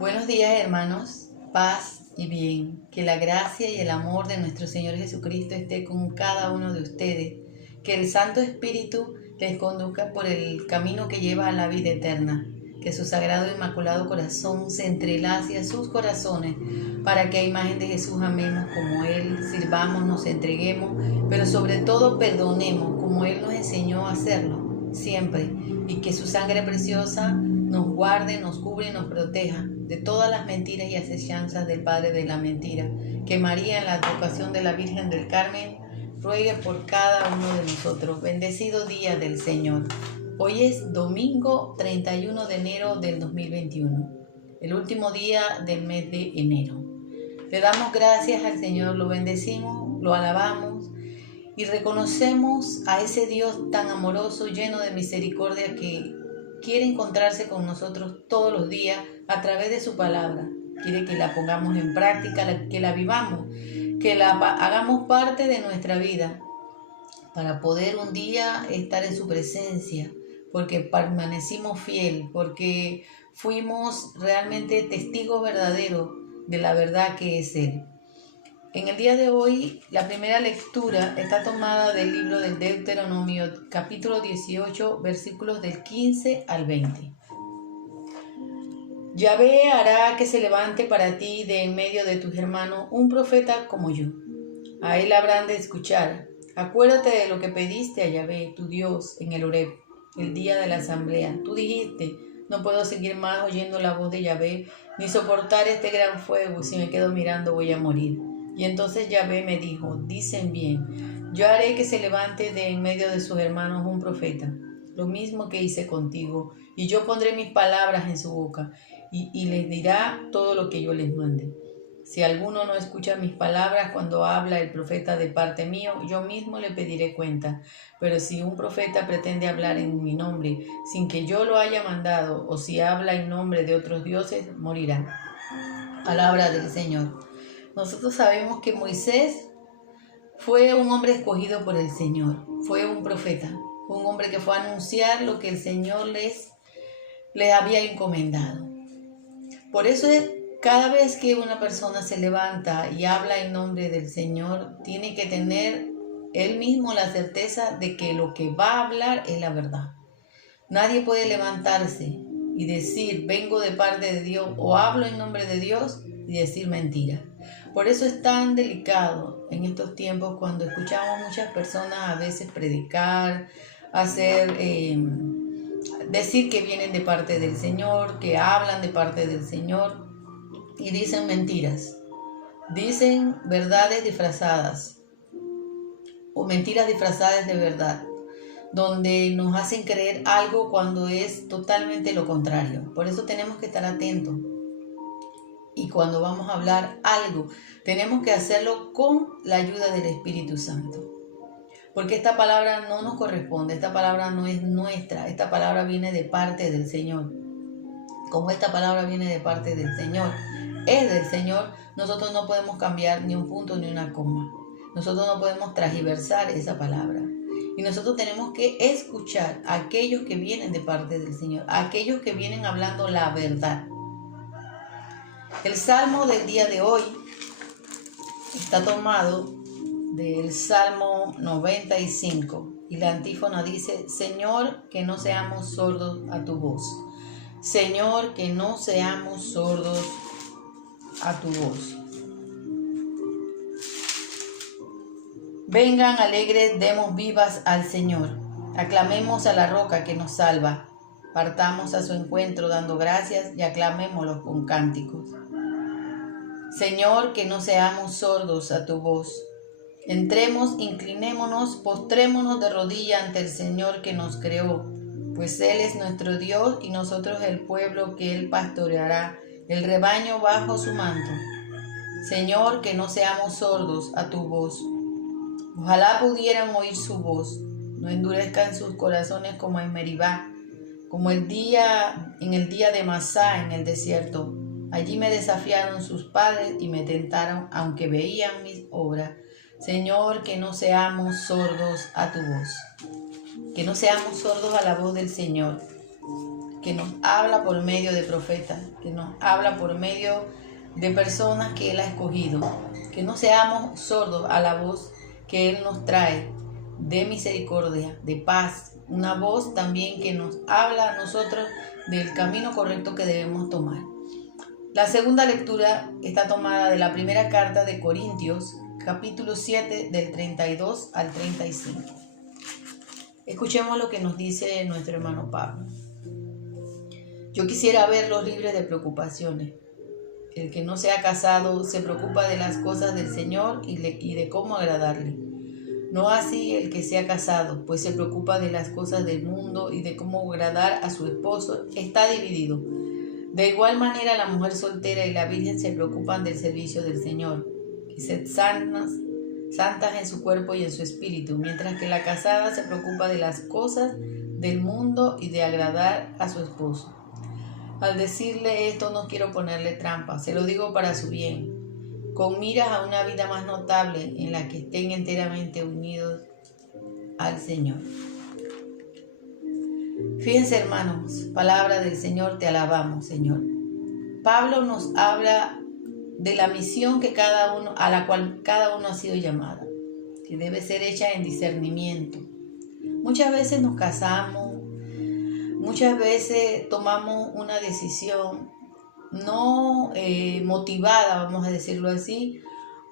Buenos días, hermanos, paz y bien. Que la gracia y el amor de nuestro Señor Jesucristo esté con cada uno de ustedes. Que el Santo Espíritu les conduzca por el camino que lleva a la vida eterna. Que su sagrado e inmaculado corazón se entrelace a sus corazones para que a imagen de Jesús amemos como Él, sirvamos, nos entreguemos, pero sobre todo perdonemos como Él nos enseñó a hacerlo siempre. Y que su sangre preciosa nos guarde, nos cubre y nos proteja de todas las mentiras y asechanzas del padre de la mentira. Que María, en la advocación de la Virgen del Carmen, ruegue por cada uno de nosotros. Bendecido día del Señor. Hoy es domingo 31 de enero del 2021, el último día del mes de enero. Le damos gracias al Señor, lo bendecimos, lo alabamos y reconocemos a ese Dios tan amoroso, lleno de misericordia, que quiere encontrarse con nosotros todos los días a través de su palabra. Quiere que la pongamos en práctica, que la vivamos, que la hagamos parte de nuestra vida para poder un día estar en su presencia, porque permanecimos fiel, porque fuimos realmente testigos verdaderos de la verdad que es Él. En el día de hoy, la primera lectura está tomada del libro del Deuteronomio, capítulo 18, versículos del 15 al 20. Yahvé hará que se levante para ti de en medio de tus hermanos un profeta como yo. A él habrán de escuchar. Acuérdate de lo que pediste a Yahvé, tu Dios, en el Horeb, el día de la asamblea. Tú dijiste: no puedo seguir más oyendo la voz de Yahvé, ni soportar este gran fuego. Si me quedo mirando voy a morir. Y entonces Yahvé me dijo: dicen bien, yo haré que se levante de en medio de sus hermanos un profeta, lo mismo que hice contigo, y yo pondré mis palabras en su boca, y les dirá todo lo que yo les mande. Si alguno no escucha mis palabras cuando habla el profeta de parte mío, yo mismo le pediré cuenta. Pero si un profeta pretende hablar en mi nombre, sin que yo lo haya mandado, o si habla en nombre de otros dioses, morirá. Palabra del Señor. Nosotros sabemos que Moisés fue un hombre escogido por el Señor, fue un profeta, un hombre que fue a anunciar lo que el Señor les había encomendado. Por eso cada vez que una persona se levanta y habla en nombre del Señor, tiene que tener él mismo la certeza de que lo que va a hablar es la verdad. Nadie puede levantarse y decir: vengo de parte de Dios, o hablo en nombre de Dios, y decir mentira. Por eso es tan delicado en estos tiempos, cuando escuchamos muchas personas a veces predicar, decir que vienen de parte del Señor, que hablan de parte del Señor, y dicen mentiras, dicen verdades disfrazadas o mentiras disfrazadas de verdad, donde nos hacen creer algo cuando es totalmente lo contrario. Por eso tenemos que estar atentos, y cuando vamos a hablar algo, tenemos que hacerlo con la ayuda del Espíritu Santo, porque esta palabra no nos corresponde, esta palabra no es nuestra, esta palabra viene de parte del Señor. Como esta palabra viene de parte del Señor, es del Señor, nosotros no podemos cambiar ni un punto ni una coma. Nosotros no podemos transversar esa palabra. Y nosotros tenemos que escuchar a aquellos que vienen de parte del Señor, a aquellos que vienen hablando la verdad. El salmo del día de hoy está tomado del Salmo 95, y la antífona dice: Señor, que no seamos sordos a tu voz. Señor, que no seamos sordos a tu voz. Vengan alegres, demos vivas al Señor. Aclamemos a la roca que nos salva. Partamos a su encuentro dando gracias y aclamémoslo con cánticos. Señor, que no seamos sordos a tu voz. Entremos, inclinémonos, postrémonos de rodilla ante el Señor que nos creó, pues Él es nuestro Dios y nosotros el pueblo que Él pastoreará, el rebaño bajo su manto. Señor, que no seamos sordos a tu voz. Ojalá pudieran oír su voz, no endurezcan sus corazones como en Meribá, como en el día de Masá en el desierto. Allí me desafiaron sus padres y me tentaron, aunque veían mis obras. Señor, que no seamos sordos a tu voz. Que no seamos sordos a la voz del Señor. que nos habla por medio de profetas, que nos habla por medio de personas que Él ha escogido. Que no seamos sordos a la voz que Él nos trae de misericordia, de paz. Una voz también que nos habla a nosotros del camino correcto que debemos tomar. La segunda lectura está tomada de la primera carta de Corintios, capítulo 7, del 32 al 35. Escuchemos lo que nos dice nuestro hermano Pablo. Yo quisiera verlos libres de preocupaciones. El que no se ha casado se preocupa de las cosas del Señor y de cómo agradarle. No así el que se ha casado, pues se preocupa de las cosas del mundo y de cómo agradar a su esposo. Está dividido. De igual manera, la mujer soltera y la virgen se preocupan del servicio del Señor y sed santas en su cuerpo y en su espíritu, mientras que la casada se preocupa de las cosas del mundo y de agradar a su esposo. Al decirle esto no quiero ponerle trampa, se lo digo para su bien, con miras a una vida más notable en la que estén enteramente unidos al Señor. Fíjense, hermanos, palabra del Señor, te alabamos, Señor. Pablo nos habla de la misión a la cual cada uno ha sido llamada, que debe ser hecha en discernimiento. Muchas veces nos casamos, muchas veces tomamos una decisión no motivada, vamos a decirlo así,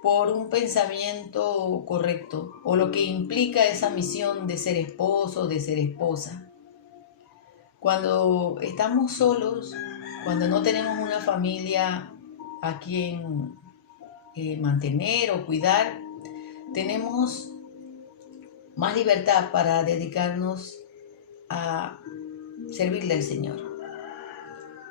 por un pensamiento correcto o lo que implica esa misión de ser esposo, de ser esposa. Cuando estamos solos, cuando no tenemos una familia a quien mantener o cuidar, tenemos más libertad para dedicarnos a servirle al Señor,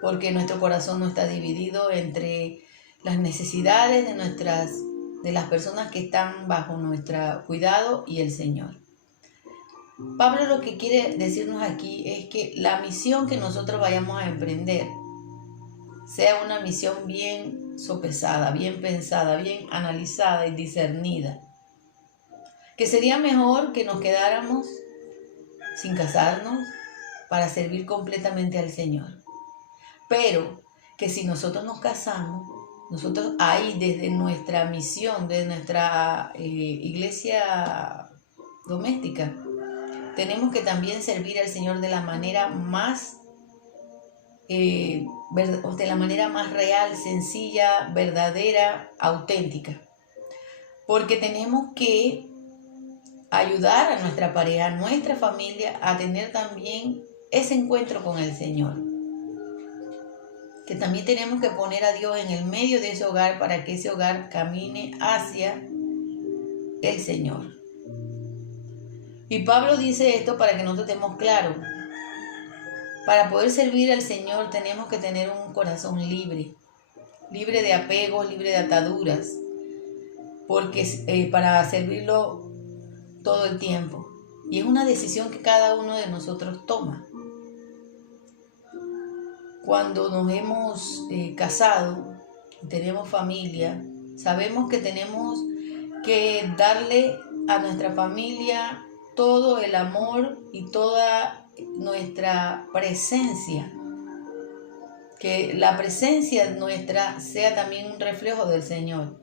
porque nuestro corazón no está dividido entre las necesidades de las personas que están bajo nuestro cuidado y el Señor. Pablo lo que quiere decirnos aquí es que la misión que nosotros vayamos a emprender sea una misión bien sopesada, bien pensada, bien analizada y discernida. Que sería mejor que nos quedáramos sin casarnos para servir completamente al Señor. Pero que si nosotros nos casamos, nosotros ahí desde nuestra misión, desde nuestra iglesia doméstica, tenemos que también servir al Señor de la manera más real, sencilla, verdadera, auténtica. Porque tenemos que ayudar a nuestra pareja, a nuestra familia, a tener también ese encuentro con el Señor. Que también tenemos que poner a Dios en el medio de ese hogar para que ese hogar camine hacia el Señor. Y Pablo dice esto para que nosotros estemos claros. Para poder servir al Señor tenemos que tener un corazón libre de apegos, libre de ataduras, porque para servirlo todo el tiempo. Y es una decisión que cada uno de nosotros toma. Cuando nos hemos casado, tenemos familia, sabemos que tenemos que darle a nuestra familia todo el amor y toda nuestra presencia. Que la presencia nuestra sea también un reflejo del Señor.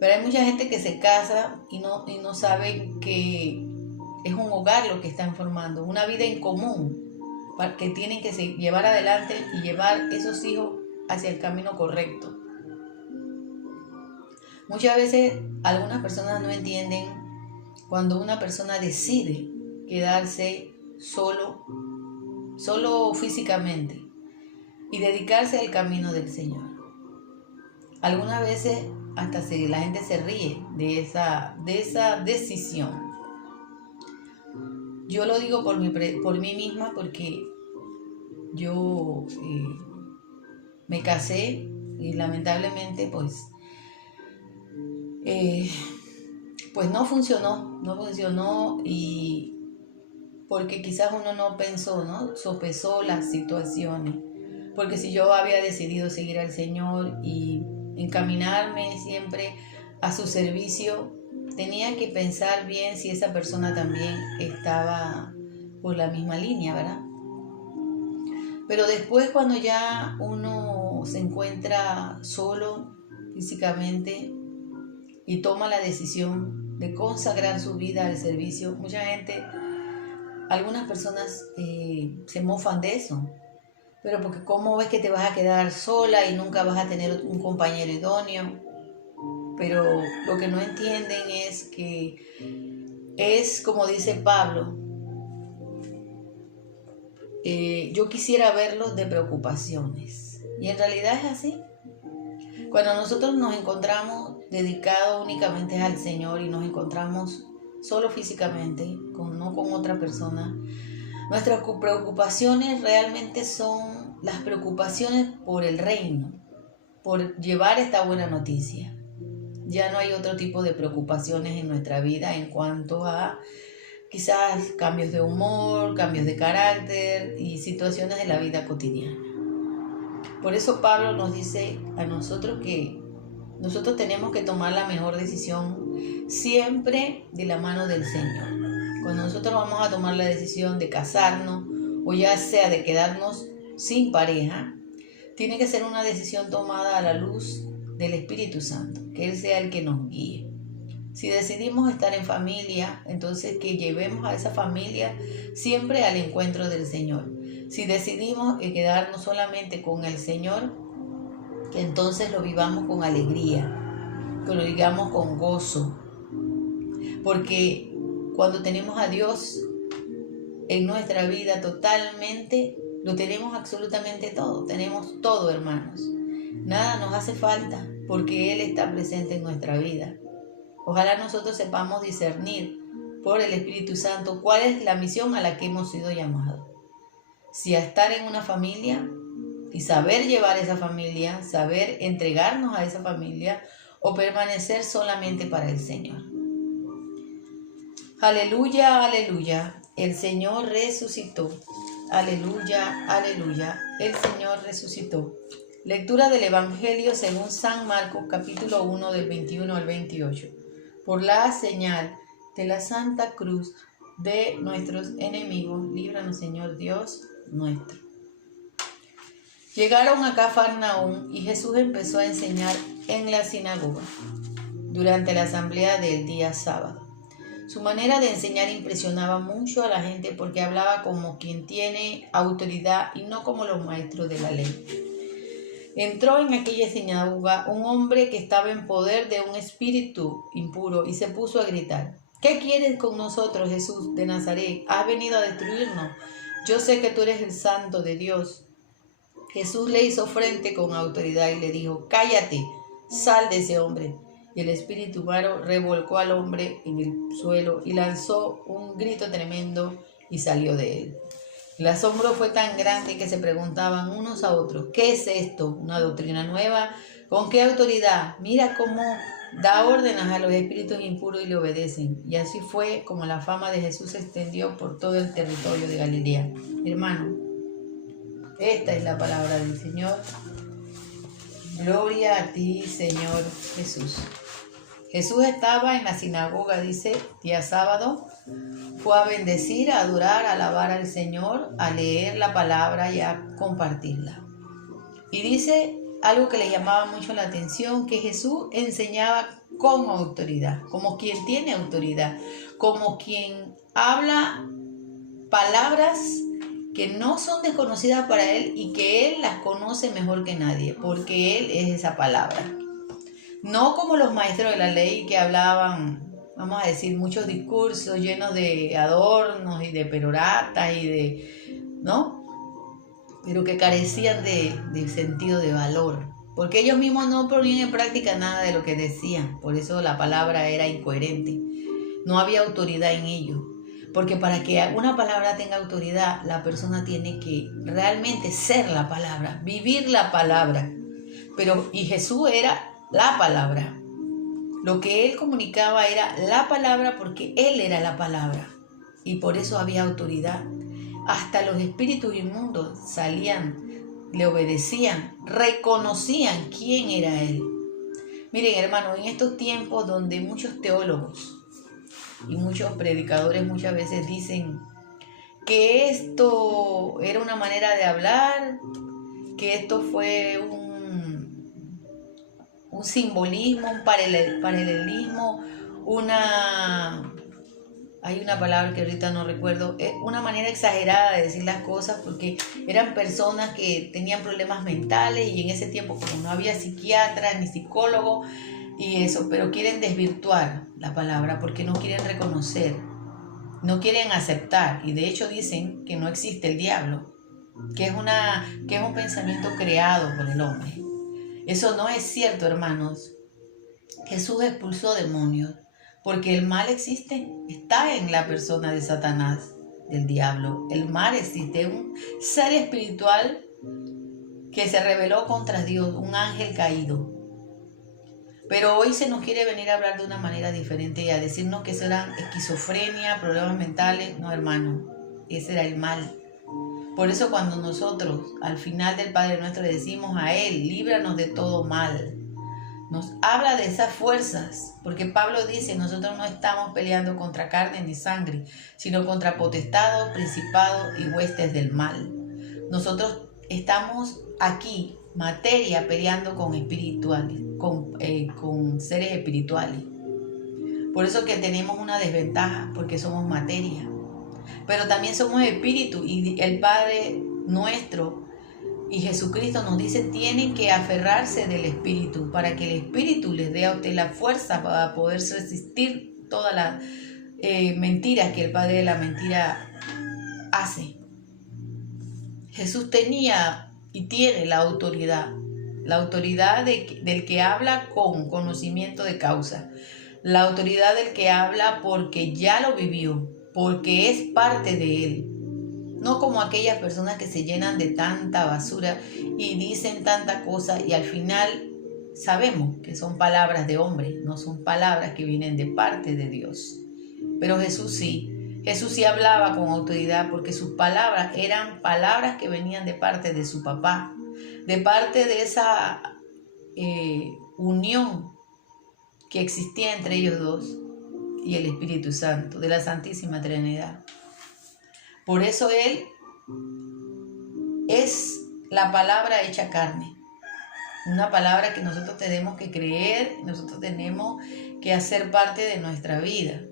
Pero hay mucha gente que se casa y no sabe que es un hogar lo que están formando, una vida en común, que tienen que llevar adelante y llevar esos hijos hacia el camino correcto. Muchas veces algunas personas no entienden cuando una persona decide quedarse solo físicamente y dedicarse al camino del Señor. Algunas veces hasta la gente se ríe de esa decisión. Yo lo digo por mí misma, porque yo me casé y lamentablemente pues no funcionó y porque quizás uno no pensó, ¿no? Sopesó las situaciones. Porque si yo había decidido seguir al Señor y encaminarme siempre a su servicio, tenía que pensar bien si esa persona también estaba por la misma línea, ¿verdad? Pero después, cuando ya uno se encuentra solo físicamente y toma la decisión de consagrar su vida al servicio, mucha gente, algunas personas se mofan de eso. Pero porque ¿cómo ves que te vas a quedar sola y nunca vas a tener un compañero idóneo? Pero lo que no entienden es que es como dice Pablo, yo quisiera verlos de preocupaciones. Y en realidad es así. Cuando nosotros nos encontramos dedicados únicamente al Señor y nos encontramos solo físicamente, no con otra persona, nuestras preocupaciones realmente son las preocupaciones por el reino, por llevar esta buena noticia. Ya no hay otro tipo de preocupaciones en nuestra vida en cuanto a quizás cambios de humor, cambios de carácter y situaciones de la vida cotidiana. Por eso Pablo nos dice a nosotros que nosotros tenemos que tomar la mejor decisión siempre de la mano del Señor. Cuando nosotros vamos a tomar la decisión de casarnos o ya sea de quedarnos sin pareja, tiene que ser una decisión tomada a la luz del Espíritu Santo, que Él sea el que nos guíe. Si decidimos estar en familia, entonces que llevemos a esa familia siempre al encuentro del Señor. Si decidimos quedarnos solamente con el Señor, que entonces lo vivamos con alegría, que lo digamos con gozo. Porque cuando tenemos a Dios en nuestra vida totalmente, lo tenemos absolutamente todo. Tenemos todo, hermanos. Nada nos hace falta porque Él está presente en nuestra vida. Ojalá nosotros sepamos discernir por el Espíritu Santo cuál es la misión a la que hemos sido llamados. Si a estar en una familia y saber llevar esa familia, saber entregarnos a esa familia o permanecer solamente para el Señor. Aleluya, aleluya, el Señor resucitó. Aleluya, aleluya, el Señor resucitó. Lectura del Evangelio según San Marcos, capítulo 1, del 21 al 28. Por la señal de la Santa Cruz de nuestros enemigos, líbranos, Señor Dios nuestro. Llegaron a Cafarnaúm y Jesús empezó a enseñar en la sinagoga durante la asamblea del día sábado. Su manera de enseñar impresionaba mucho a la gente porque hablaba como quien tiene autoridad y no como los maestros de la ley. Entró en aquella sinagoga un hombre que estaba en poder de un espíritu impuro y se puso a gritar: ¿Qué quieres con nosotros, Jesús de Nazaret? ¿Has venido a destruirnos? Yo sé que tú eres el Santo de Dios. Jesús le hizo frente con autoridad y le dijo: Cállate, sal de ese hombre. Y el espíritu malo revolcó al hombre en el suelo y lanzó un grito tremendo y salió de él. El asombro fue tan grande que se preguntaban unos a otros: ¿qué es esto? ¿Una doctrina nueva? ¿Con qué autoridad? Mira cómo da órdenes a los espíritus impuros y le obedecen. Y así fue como la fama de Jesús se extendió por todo el territorio de Galilea. Hermano, esta es la palabra del Señor. Gloria a ti, Señor Jesús. Jesús estaba en la sinagoga, dice, día sábado. Fue a bendecir, a adorar, a alabar al Señor, a leer la palabra y a compartirla. Y dice algo que le llamaba mucho la atención, que Jesús enseñaba con autoridad, como quien tiene autoridad, como quien habla palabras que no son desconocidas para Él y que Él las conoce mejor que nadie, porque Él es esa palabra. No como los maestros de la ley que hablaban, vamos a decir, muchos discursos llenos de adornos y de peroratas y de, ¿no? Pero que carecían de sentido, de valor. Porque ellos mismos no ponían en práctica nada de lo que decían. Por eso la palabra era incoherente. No había autoridad en ello. Porque para que una palabra tenga autoridad, la persona tiene que realmente ser la palabra, vivir la palabra. Y Jesús era la palabra. Lo que Él comunicaba era la palabra porque Él era la palabra. Y por eso había autoridad. Hasta los espíritus inmundos salían, le obedecían, reconocían quién era Él. Miren, hermanos, en estos tiempos donde muchos teólogos y muchos predicadores muchas veces dicen que esto era una manera de hablar, que esto fue un simbolismo, un paralelismo, hay una palabra que ahorita no recuerdo, es una manera exagerada de decir las cosas, porque eran personas que tenían problemas mentales y en ese tiempo como no había psiquiatra ni psicólogo y eso, pero quieren desvirtuar la palabra porque no quieren reconocer, no quieren aceptar, y de hecho dicen que no existe el diablo, que es un pensamiento creado por el hombre. Eso no es cierto, hermanos. Jesús expulsó demonios, porque el mal existe, está en la persona de Satanás, del diablo. El mal existe, un ser espiritual que se rebeló contra Dios, un ángel caído. Pero hoy se nos quiere venir a hablar de una manera diferente y a decirnos que eso eran esquizofrenia, problemas mentales. No, hermano, ese era el mal. Por eso cuando nosotros al final del Padre Nuestro le decimos a Él, líbranos de todo mal, nos habla de esas fuerzas, porque Pablo dice, nosotros no estamos peleando contra carne ni sangre, sino contra potestados, principados y huestes del mal. Nosotros estamos aquí, materia, peleando con espirituales, con seres espirituales. Por eso que tenemos una desventaja, porque somos materia. Pero también somos espíritu, y el Padre Nuestro y Jesucristo nos dice, tienen que aferrarse del Espíritu para que el Espíritu les dé a usted la fuerza para poder resistir todas las mentiras que el padre de la mentira hace. Jesús tenía y tiene la autoridad del que habla con conocimiento de causa, la autoridad del que habla porque ya lo vivió, porque es parte de él. No como aquellas personas que se llenan de tanta basura y dicen tanta cosa y al final sabemos que son palabras de hombre, no son palabras que vienen de parte de Dios. Pero Jesús sí hablaba con autoridad porque sus palabras eran palabras que venían de parte de su papá, de parte de esa unión que existía entre ellos dos y el Espíritu Santo, de la Santísima Trinidad. Por eso Él es la palabra hecha carne. Una palabra que nosotros tenemos que creer, nosotros tenemos que hacer parte de nuestra vida.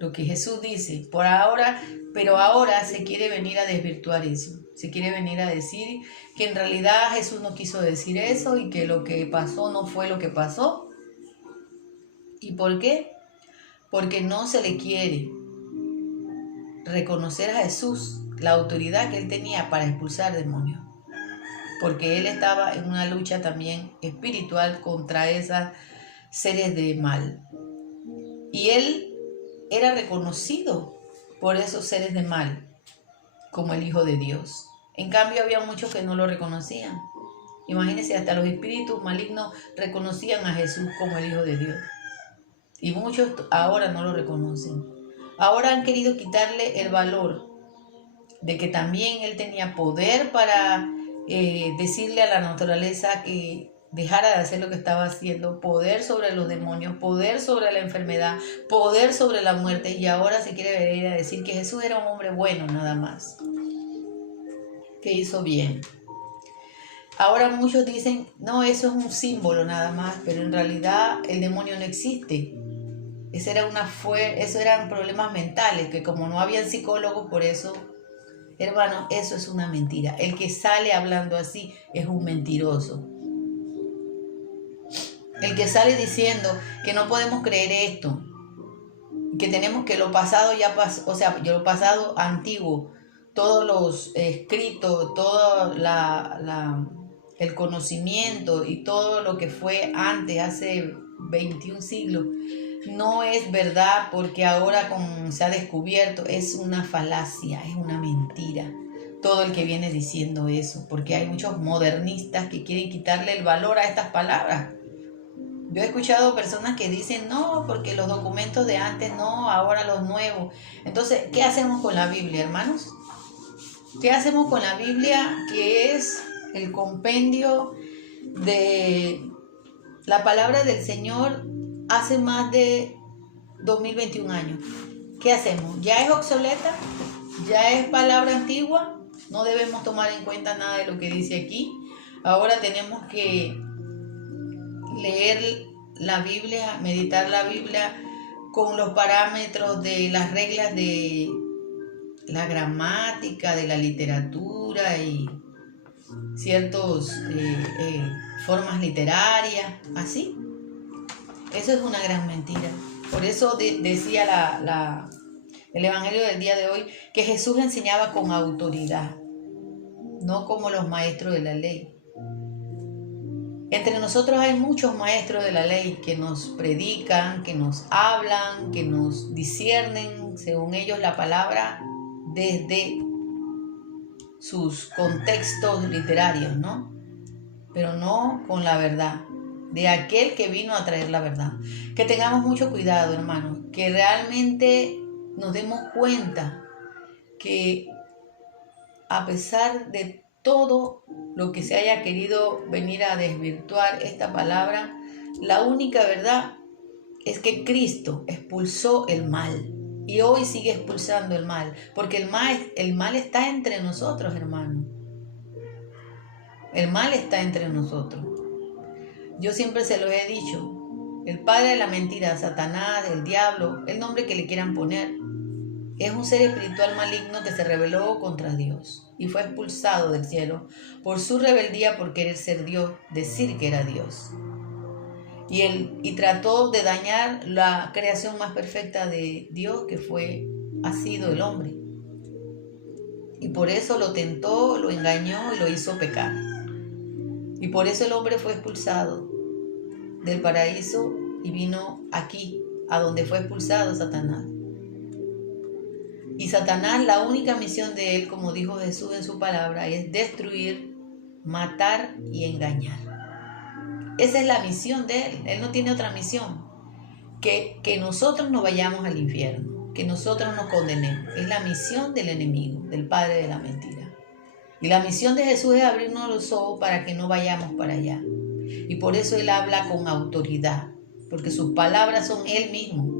Lo que Jesús dice, por ahora, pero ahora se quiere venir a desvirtuar eso. Se quiere venir a decir que en realidad Jesús no quiso decir eso y que lo que pasó no fue lo que pasó. ¿Y por qué? Porque no se le quiere reconocer a Jesús la autoridad que él tenía para expulsar demonios, porque él estaba en una lucha también espiritual contra esos seres de mal, y él era reconocido por esos seres de mal como el Hijo de Dios. En cambio había muchos que no lo reconocían. Imagínense, hasta los espíritus malignos reconocían a Jesús como el Hijo de Dios, y muchos ahora no lo reconocen. Ahora han querido quitarle el valor de que también él tenía poder para decirle a la naturaleza que dejara de hacer lo que estaba haciendo, poder sobre los demonios, poder sobre la enfermedad, poder sobre la muerte, y ahora se quiere venir a decir que Jesús era un hombre bueno nada más, que hizo bien. Ahora muchos dicen, no, eso es un símbolo nada más, pero en realidad el demonio no existe. Eso eran problemas mentales, que como no habían psicólogos, por eso, hermano, eso es una mentira. El que sale hablando así es un mentiroso. El que sale diciendo que no podemos creer esto, que tenemos que lo pasado ya pasó, o sea, lo pasado antiguo, todos los escritos, todo el conocimiento y todo lo que fue antes, hace 21 siglos, no es verdad, porque ahora se ha descubierto, es una falacia, es una mentira. Todo el que viene diciendo eso, porque hay muchos modernistas que quieren quitarle el valor a estas palabras. Yo he escuchado personas que dicen, no, porque los documentos de antes no, ahora los nuevos. Entonces, ¿qué hacemos con la Biblia, hermanos? ¿Qué hacemos con la Biblia, que es el compendio de la palabra del Señor hace más de 2021 años? ¿Qué hacemos? ¿Ya es obsoleta? ya es palabra antigua, no debemos tomar en cuenta nada de lo que dice aquí. Ahora tenemos que leer la Biblia, meditar la Biblia con los parámetros de las reglas de la gramática, de la literatura y ciertas formas literarias, así. Eso es una gran mentira. Por eso decía el Evangelio del día de hoy que Jesús enseñaba con autoridad, no como los maestros de la ley. Entre nosotros hay muchos maestros de la ley que nos predican, que nos hablan, que nos disciernen, según ellos, la palabra desde sus contextos literarios, ¿no? Pero no con la verdad, de aquel que vino a traer la verdad. Que tengamos mucho cuidado, hermanos, que realmente nos demos cuenta que a pesar de todo lo que se haya querido venir a desvirtuar esta palabra, la única verdad es que Cristo expulsó el mal y hoy sigue expulsando el mal, porque el mal está entre nosotros, hermano. El mal está entre nosotros. Yo siempre se lo he dicho, el padre de la mentira, Satanás, el diablo, el nombre que le quieran poner, es un ser espiritual maligno que se rebeló contra Dios y fue expulsado del cielo por su rebeldía por querer ser Dios, decir que era Dios. Y trató de dañar la creación más perfecta de Dios, que ha sido el hombre. Y por eso lo tentó, lo engañó y lo hizo pecar. Y por eso el hombre fue expulsado del paraíso y vino aquí, a donde fue expulsado Satanás. Y Satanás, la única misión de él, como dijo Jesús en su palabra, es destruir, matar y engañar. Esa es la misión de él. Él no tiene otra misión que nosotros nos vayamos al infierno, que nosotros nos condenemos. Es la misión del enemigo, del padre de la mentira. Y la misión de Jesús es abrirnos los ojos para que no vayamos para allá. Y por eso él habla con autoridad, porque sus palabras son él mismo.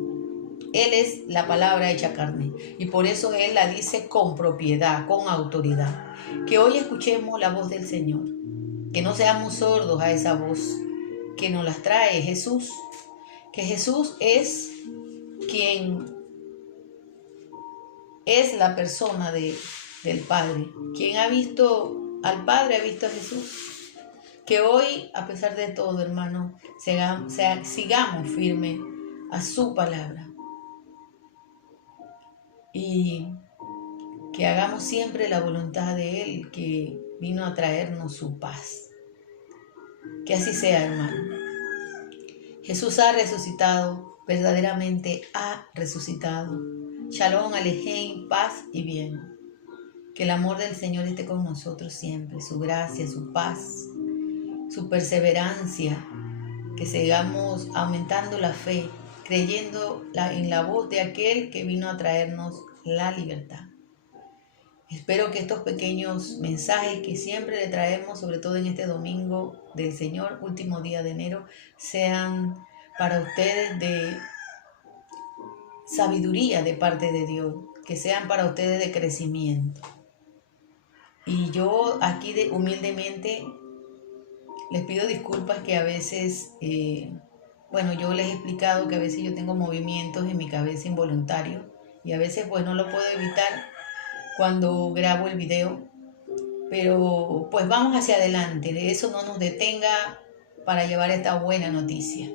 Él es la palabra hecha carne y por eso Él la dice con propiedad, con autoridad. Que hoy escuchemos la voz del Señor, que no seamos sordos a esa voz que nos las trae Jesús, que Jesús es quien es la persona del Padre. Quien ha visto al Padre ha visto a Jesús. Que hoy, a pesar de todo, hermano, sigamos firmes a su palabra. Y que hagamos siempre la voluntad de Él, que vino a traernos su paz. Que así sea, hermano. Jesús ha resucitado, verdaderamente ha resucitado. Shalom, Alejem, paz y bien. Que el amor del Señor esté con nosotros siempre, su gracia, su paz, su perseverancia. Que sigamos aumentando la fe, creyendo en la voz de aquel que vino a traernos la libertad. Espero que estos pequeños mensajes que siempre le traemos, sobre todo en este domingo del Señor, último día de enero, sean para ustedes de sabiduría de parte de Dios, que sean para ustedes de crecimiento. Y yo aquí humildemente les pido disculpas que a veces... yo les he explicado que a veces yo tengo movimientos en mi cabeza involuntarios y a veces pues no lo puedo evitar cuando grabo el video, pero pues vamos hacia adelante, eso no nos detenga para llevar esta buena noticia.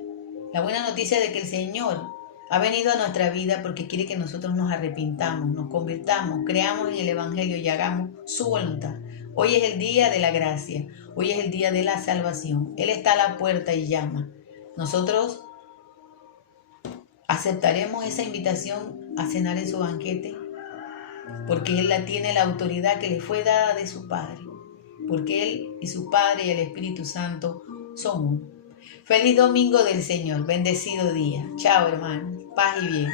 La buena noticia de que el Señor ha venido a nuestra vida porque quiere que nosotros nos arrepintamos, nos convirtamos, creamos en el Evangelio y hagamos su voluntad. Hoy es el día de la gracia, hoy es el día de la salvación. Él está a la puerta y llama. Nosotros aceptaremos esa invitación a cenar en su banquete porque Él tiene la autoridad que le fue dada de su Padre, porque Él y su Padre y el Espíritu Santo son uno. Feliz domingo del Señor, bendecido día. Chao, hermanos, paz y bien.